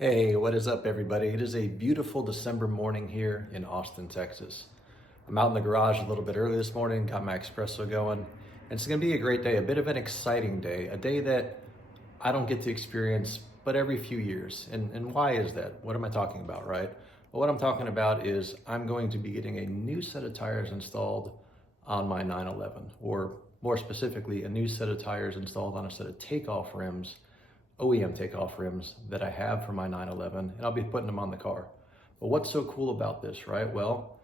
Hey, what is up, everybody? It is a beautiful December morning here in Austin, Texas. I'm out in the garage a little bit early this morning, got my espresso going, and it's gonna be a great day, a bit of an exciting day, a day that I don't get to experience but every few years. And why is that? What am I talking about, right? Well, what I'm talking about is I'm going to be getting a new set of tires installed on my 911, or more specifically, a new set of tires installed on a set of takeoff rims, OEM takeoff rims that I have for my 911, and I'll be putting them on the car. But what's so cool about this, right? Well,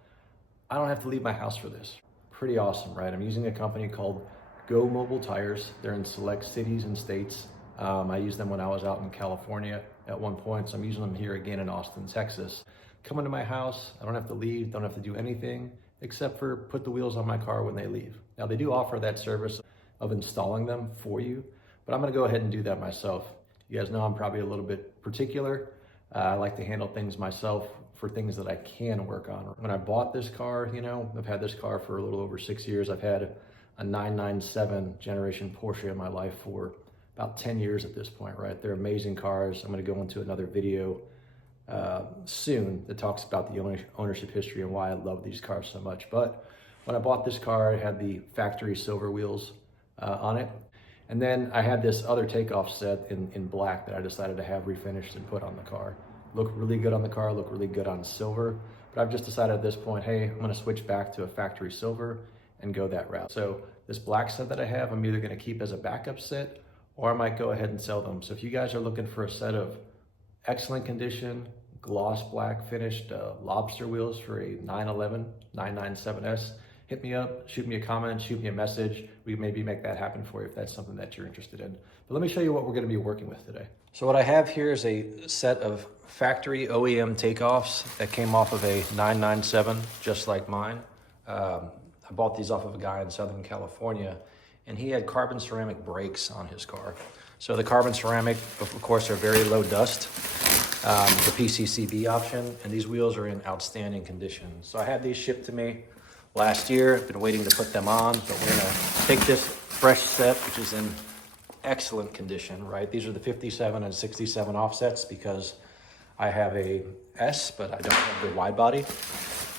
I don't have to leave my house for this. Pretty awesome, right? I'm using a company called Go Mobile Tires. They're in select cities and states. I used them when I was out in California at one point, so I'm using them here again in Austin, Texas. Come into my house, I don't have to leave, don't have to do anything except for put the wheels on my car when they leave. Now, they do offer that service of installing them for you, but I'm gonna go ahead and do that myself. You guys know I'm probably a little bit particular. I like to handle things myself for things that I can work on. When I bought this car, I've had this car for a little over 6 years. I've had a 997 generation Porsche in my life for about 10 years at this point, right? They're amazing cars. I'm gonna go into another video soon that talks about the ownership history and why I love these cars so much. But when I bought this car, it had the factory silver wheels on it. And then I had this other takeoff set in black that I decided to have refinished and put on the car. Look really good on the car, look really good on silver. But I've just decided at this point, hey, I'm gonna switch back to a factory silver and go that route. So this black set that I have, I'm either gonna keep as a backup set or I might go ahead and sell them. So if you guys are looking for a set of excellent condition, gloss black finished lobster wheels for a 911, 997S, hit me up, shoot me a comment, shoot me a message. We can maybe make that happen for you if that's something that you're interested in. But let me show you what we're gonna be working with today. So what I have here is a set of factory OEM takeoffs that came off of a 997, just like mine. I bought these off of a guy in Southern California, and he had carbon ceramic brakes on his car. So the carbon ceramic, of course, are very low dust, the PCCB option, and these wheels are in outstanding condition. So I had these shipped to me last year. I've been waiting to put them on, but we're gonna take this fresh set, which is in excellent condition, right? These are the 57 and 67 offsets because I have a S, but I don't have the wide body.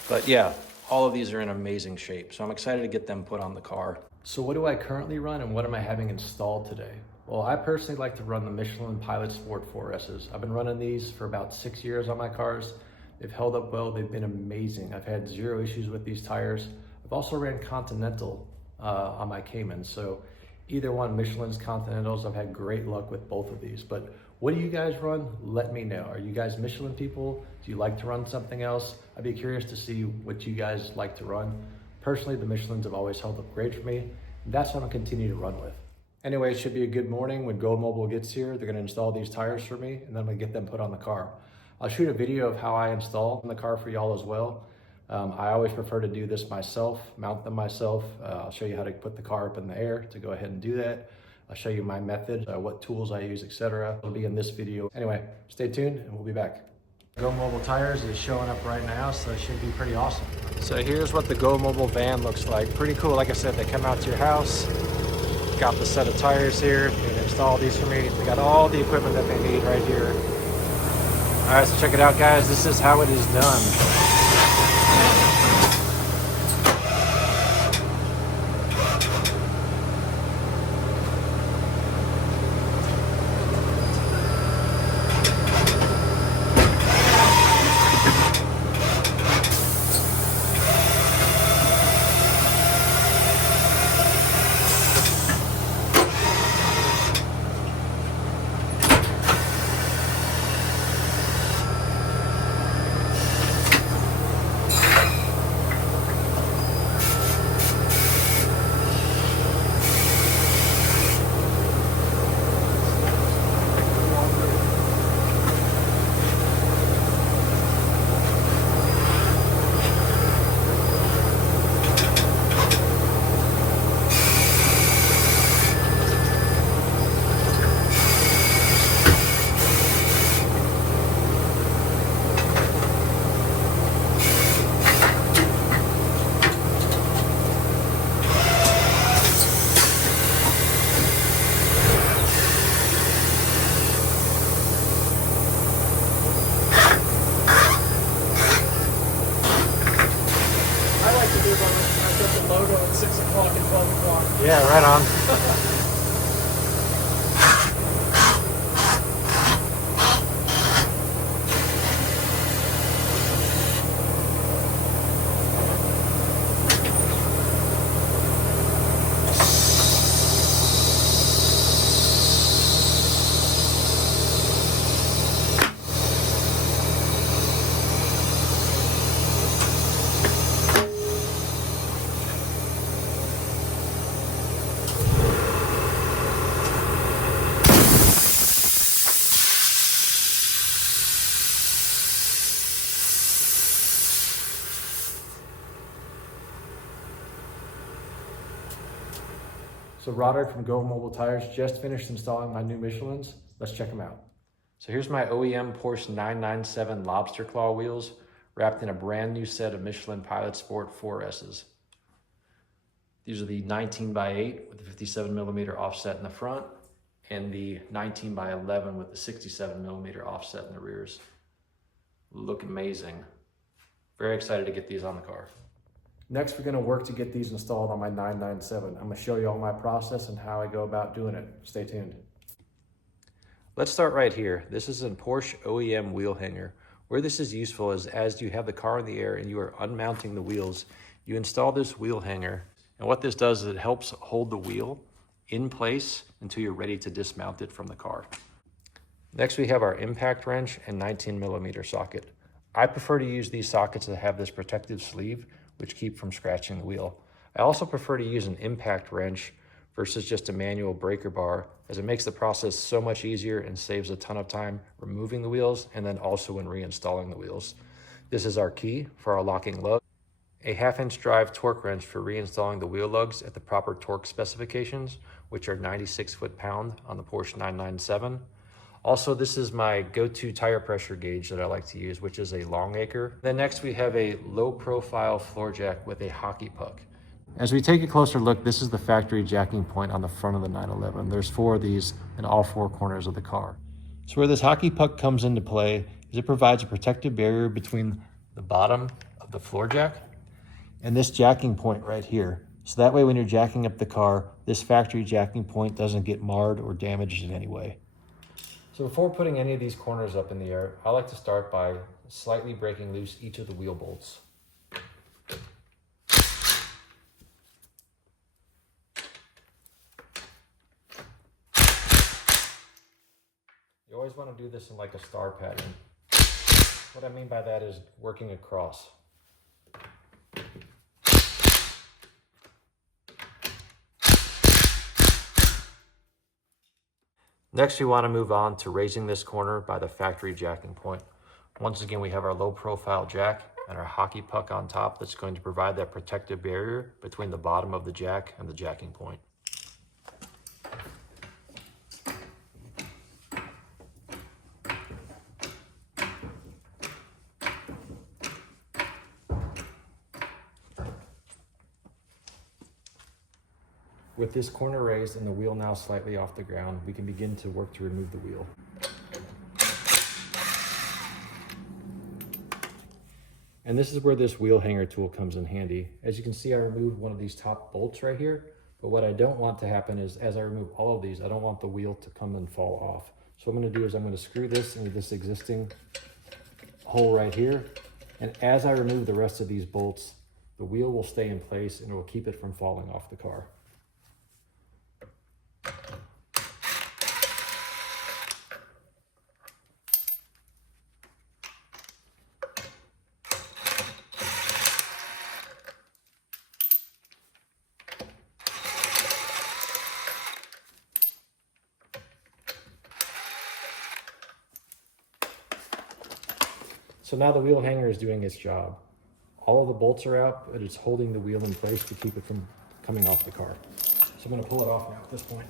But yeah, all of these are in amazing shape. So I'm excited to get them put on the car. So what do I currently run and what am I having installed today? Well, I personally like to run the Michelin Pilot Sport 4S's. I've been running these for about 6 years on my cars. They've held up well, they've been amazing. I've had zero issues with these tires. I've also ran Continental on my Cayman. So either one, Michelin's, Continentals, I've had great luck with both of these. But what do you guys run? Let me know. Are you guys Michelin people? Do you like to run something else? I'd be curious to see what you guys like to run. Personally, the Michelins have always held up great for me. And that's what I'm gonna continue to run with. Anyway, it should be a good morning when Go Mobile gets here. They're gonna install these tires for me and then I'm gonna get them put on the car. I'll shoot a video of how I install in the car for y'all as well. I always prefer to do this myself, mount them myself. I'll show you how to put the car up in the air to go ahead and do that. I'll show you my method, what tools I use, etc. It'll be in this video. Anyway, stay tuned and we'll be back. Go Mobile Tires is showing up right now, so it should be pretty awesome. So here's what the Go Mobile van looks like. Pretty cool. Like I said, they come out to your house, got the set of tires here, they install these for me. They got all the equipment that they need right here. All right, so check it out, guys. This is how it is done. So Roderick from Go Mobile Tires just finished installing my new Michelins. Let's check them out. So here's my OEM Porsche 997 lobster claw wheels wrapped in a brand new set of Michelin Pilot Sport 4S's. These are the 19x8 with the 57mm offset in the front and the 19x11 with the 67mm offset in the rears. Look amazing. Very excited to get these on the car. Next, we're going to work to get these installed on my 997. I'm going to show you all my process and how I go about doing it. Stay tuned. Let's start right here. This is a Porsche OEM wheel hanger. Where this is useful is as you have the car in the air and you are unmounting the wheels, you install this wheel hanger. And what this does is it helps hold the wheel in place until you're ready to dismount it from the car. Next, we have our impact wrench and 19mm socket. I prefer to use these sockets that have this protective sleeve, which keep from scratching the wheel. I also prefer to use an impact wrench versus just a manual breaker bar, as it makes the process so much easier and saves a ton of time removing the wheels and then also when reinstalling the wheels. This is our key for our locking lug. A 1/2-inch drive torque wrench for reinstalling the wheel lugs at the proper torque specifications, which are 96 foot-pound on the Porsche 997. Also, this is my go-to tire pressure gauge that I like to use, which is a Longacre. Then next we have a low-profile floor jack with a hockey puck. As we take a closer look, this is the factory jacking point on the front of the 911. There's 4 of these in all 4 corners of the car. So where this hockey puck comes into play is it provides a protective barrier between the bottom of the floor jack and this jacking point right here. So that way when you're jacking up the car, this factory jacking point doesn't get marred or damaged in any way. So before putting any of these corners up in the air, I like to start by slightly breaking loose each of the wheel bolts. You always want to do this in like a star pattern. What I mean by that is working across. Next, we want to move on to raising this corner by the factory jacking point. Once again, we have our low profile jack and our hockey puck on top that's going to provide that protective barrier between the bottom of the jack and the jacking point. With this corner raised and the wheel now slightly off the ground, we can begin to work to remove the wheel. And this is where this wheel hanger tool comes in handy. As you can see, I removed one of these top bolts right here, but what I don't want to happen is as I remove all of these, I don't want the wheel to come and fall off. So what I'm going to do is I'm going to screw this into this existing hole right here. And as I remove the rest of these bolts, the wheel will stay in place and it will keep it from falling off the car. So now the wheel hanger is doing its job. All of the bolts are out, but it's holding the wheel in place to keep it from coming off the car. So I'm going to pull it off now at this point.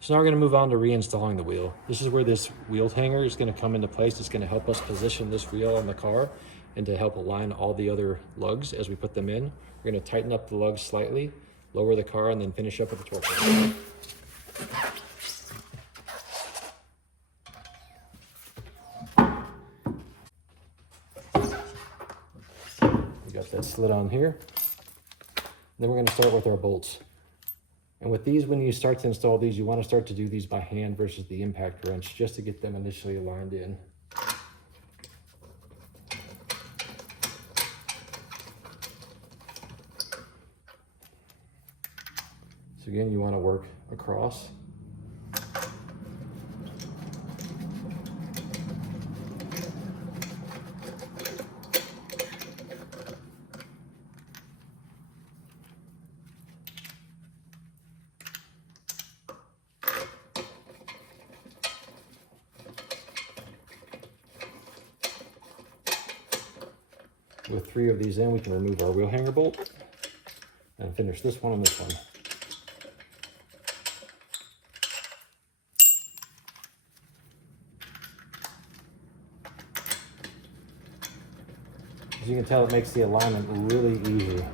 So now we're going to move on to reinstalling the wheel. This is where this wheel hanger is going to come into place. It's going to help us position this wheel on the car and to help align all the other lugs as we put them in. We're going to tighten up the lugs slightly, lower the car, and then finish up with the torque. Got that slid on here. Then we're going to start with our bolts. And with these, when you start to install these, you want to start to do these by hand versus the impact wrench, just to get them initially aligned in. So again, you want to work across. with 3 of these in, we can remove our wheel hanger bolt and finish this one and this one. As you can tell, it makes the alignment really easy.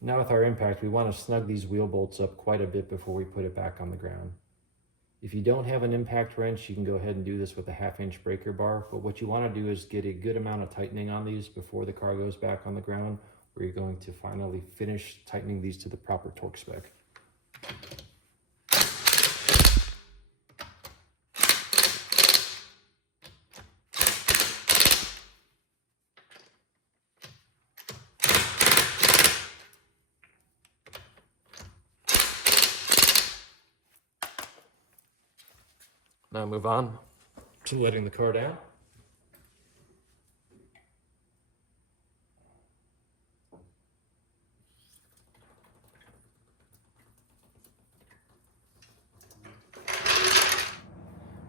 Now with our impact, we want to snug these wheel bolts up quite a bit before we put it back on the ground. If you don't have an impact wrench, you can go ahead and do this with a 1/2-inch breaker bar, but what you want to do is get a good amount of tightening on these before the car goes back on the ground, where you're going to finally finish tightening these to the proper torque spec. Now move on to letting the car down.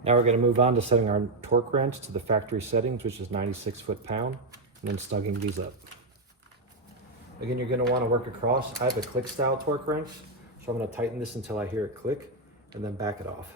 Now we're going to move on to setting our torque wrench to the factory settings, which is 96 foot-pound, and then snugging these up. Again, you're going to want to work across. I have a click style torque wrench, so I'm going to tighten this until I hear it click and then back it off.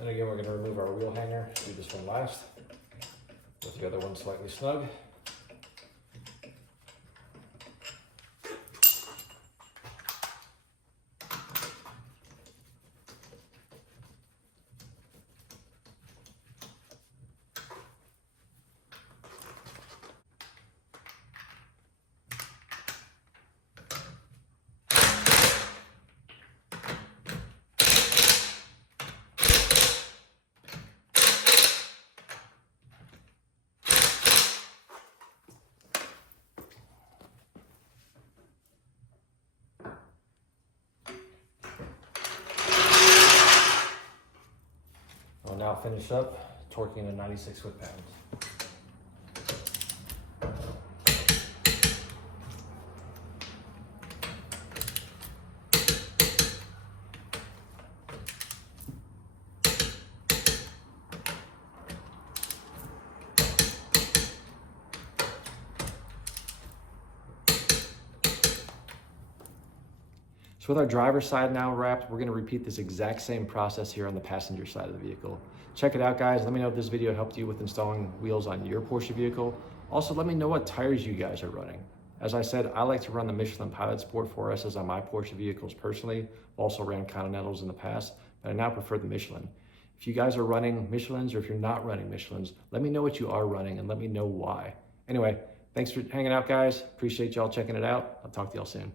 And again, we're going to remove our wheel hanger, do this one last, with the other one slightly snug. I'll now finish up torquing a 96 foot-pounds. So with our driver's side now wrapped, we're gonna repeat this exact same process here on the passenger side of the vehicle. Check it out, guys. Let me know if this video helped you with installing wheels on your Porsche vehicle. Also, let me know what tires you guys are running. As I said, I like to run the Michelin Pilot Sport 4Ss on my Porsche vehicles personally. I've also ran Continentals in the past, but I now prefer the Michelin. If you guys are running Michelins or if you're not running Michelins, let me know what you are running and let me know why. Anyway, thanks for hanging out, guys. Appreciate y'all checking it out. I'll talk to y'all soon.